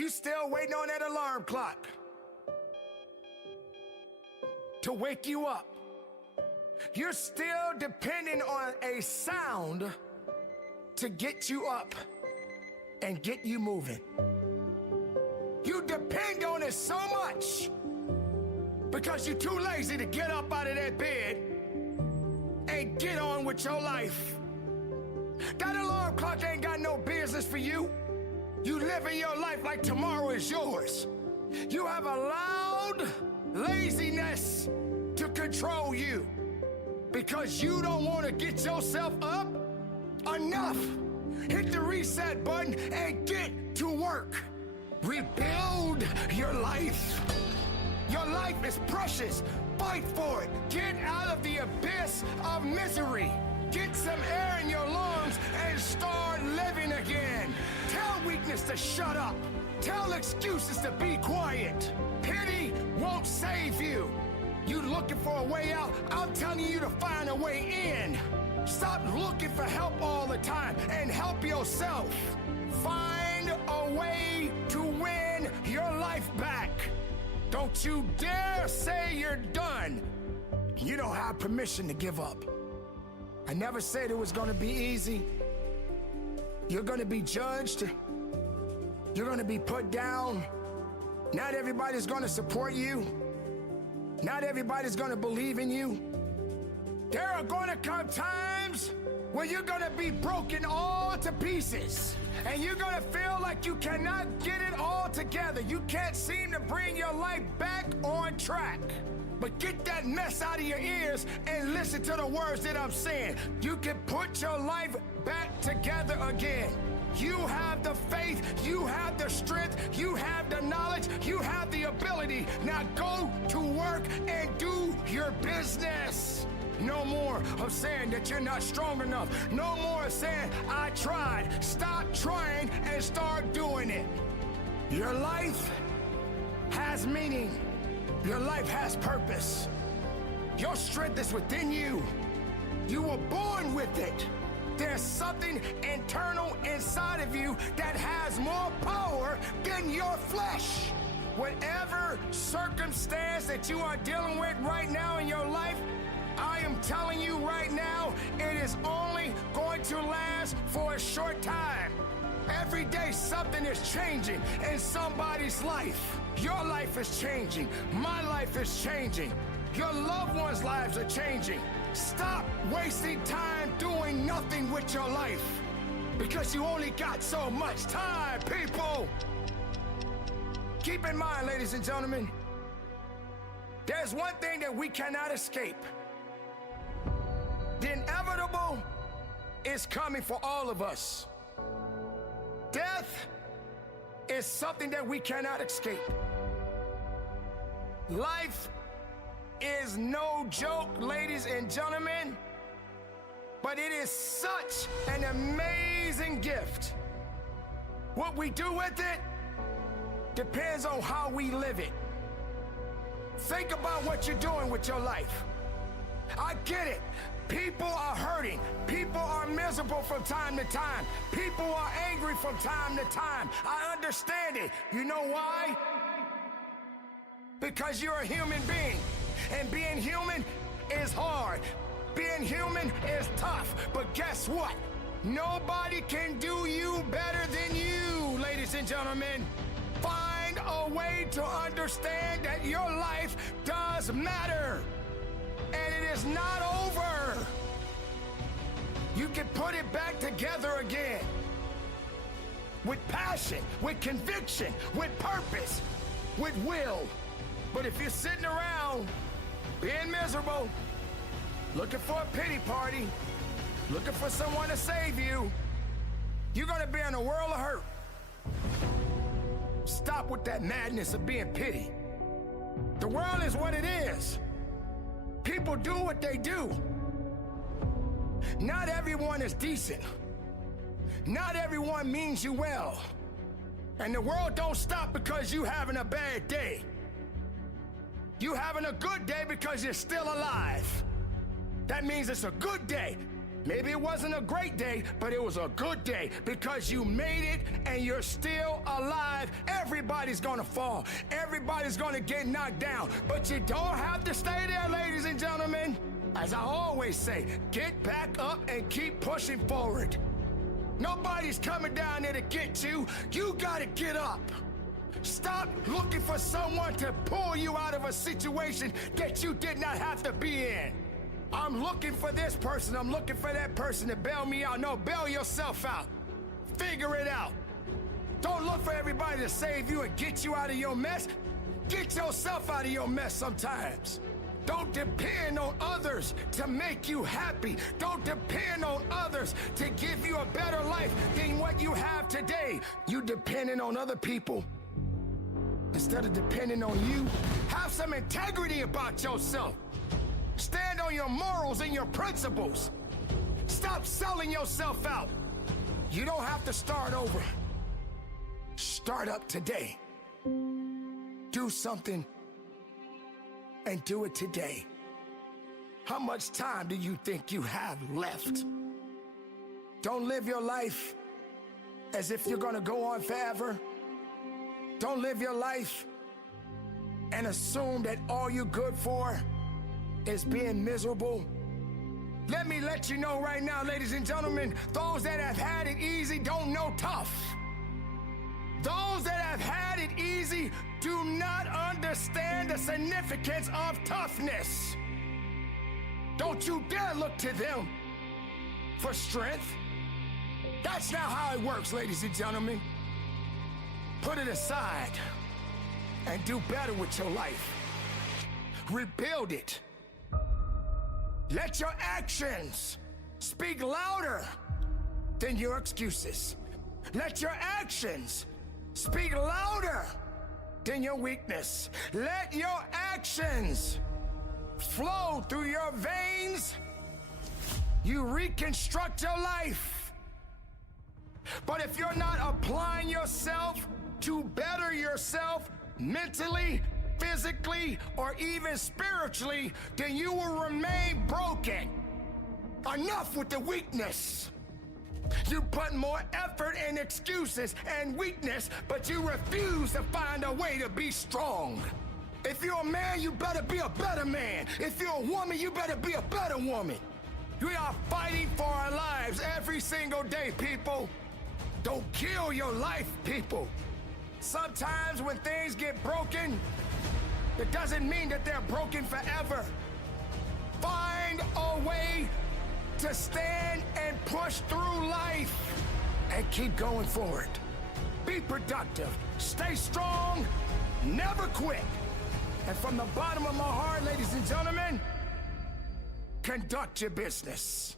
You still waiting on that alarm clock to wake you up. You're still depending on a sound to get you up and get you moving. You depend on it so much because you're too lazy to get up out of that bed and get on with your life. That alarm clock ain't got no business for you. You living your life like tomorrow is yours. You have allowed laziness to control you because you don't want to get yourself up. Enough. Hit the reset button and get to work. Rebuild your life. Your life is precious. Fight for it. Get out of the abyss of misery. Get some air in your lungs and start living again. Tell weakness to shut up. Tell excuses to be quiet. Pity won't save you. You looking for a way out? I'm telling you to find a way in. Stop looking for help all the time and help yourself. Find a way to win your life back. Don't you dare say you're done. You don't have permission to give up. I never said it was gonna be easy. You're gonna be judged. You're gonna be put down. Not everybody's gonna support you. Not everybody's gonna believe in you. There are gonna come times where you're gonna be broken all to pieces. And you're gonna feel like you cannot get it all together. You can't seem to bring your life back on track. But get that mess out of your ears and listen to the words that I'm saying. You can put your life back together again. You have the faith, you have the strength, you have the knowledge, you have the ability. Now go to work and do your business. No more of saying that you're not strong enough. No more of saying, I tried. Stop trying and start doing it. Your life has meaning. Your life has purpose. Your strength is within you. You were born with it. There's something internal inside of you that has more power than your flesh. Whatever circumstance that you are dealing with right now in your life, I am telling you right now, it is only going to last for a short time. Every day something is changing in somebody's life. Your life is changing. My life is changing. Your loved ones' lives are changing. Stop wasting time doing nothing with your life because you only got so much time, people. Keep in mind, ladies and gentlemen, there's one thing that we cannot escape. The inevitable is coming for all of us. Death is something that we cannot escape. Life is no joke, ladies and gentlemen, but it is such an amazing gift. What we do with it depends on how we live it. Think about what you're doing with your life. I get it. People are hurting. People are miserable from time to time. People are angry from time to time. I understand it. You know why? Because you're a human being. And being human is hard. Being human is tough. But guess what? Nobody can do you better than you, ladies and gentlemen. Find a way to understand that your life does matter. And it is not over. You can put it back together again. With passion, with conviction, with purpose, with will. But if you're sitting around being miserable, looking for a pity party, looking for someone to save you, you're gonna be in a world of hurt. Stop with that madness of being pity. The world is what it is. People do what they do. Not everyone is decent. Not everyone means you well. And the world don't stop because you having a bad day. You having a good day because you're still alive. That means it's a good day. Maybe it wasn't a great day, but it was a good day because you made it and you're still alive. Everybody's gonna fall. Everybody's gonna get knocked down. But you don't have to stay there, ladies and gentlemen. As I always say, get back up and keep pushing forward. Nobody's coming down there to get you. You gotta get up. Stop looking for someone to pull you out of a situation that you did not have to be in. I'm looking for this person, I'm looking for that person to bail me out. No, bail yourself out. Figure it out. Don't look for everybody to save you and get you out of your mess. Get yourself out of your mess sometimes. Don't depend on others to make you happy. Don't depend on others to give you a better life than what you have today. You depending on other people instead of depending on you. Have some integrity about yourself. Stand on your morals and your principles. Stop selling yourself out. You don't have to start over. Start up today. Do something and do it today. How much time do you think you have left? Don't live your life as if you're gonna go on forever. Don't live your life and assume that all you're good for is being miserable. Let me let you know right now, ladies and gentlemen, those that have had it easy don't know tough. Those that have had it easy do not understand the significance of toughness. Don't you dare look to them for strength. That's not how it works, ladies and gentlemen. Put it aside and do better with your life. Rebuild it. Let your actions speak louder than your excuses. Let your actions speak louder than your weakness. Let your actions flow through your veins. You reconstruct your life. But if you're not applying yourself to better yourself mentally, physically, or even spiritually, then you will remain broken. Enough with the weakness. You put more effort in excuses and weakness, but you refuse to find a way to be strong. If you're a man, you better be a better man. If you're a woman, you better be a better woman. We are fighting for our lives every single day, people. Don't kill your life, people. Sometimes when things get broken, it doesn't mean that they're broken forever. Find a way to stand and push through life and keep going forward. Be productive, stay strong, never quit. And from the bottom of my heart, ladies and gentlemen, conduct your business.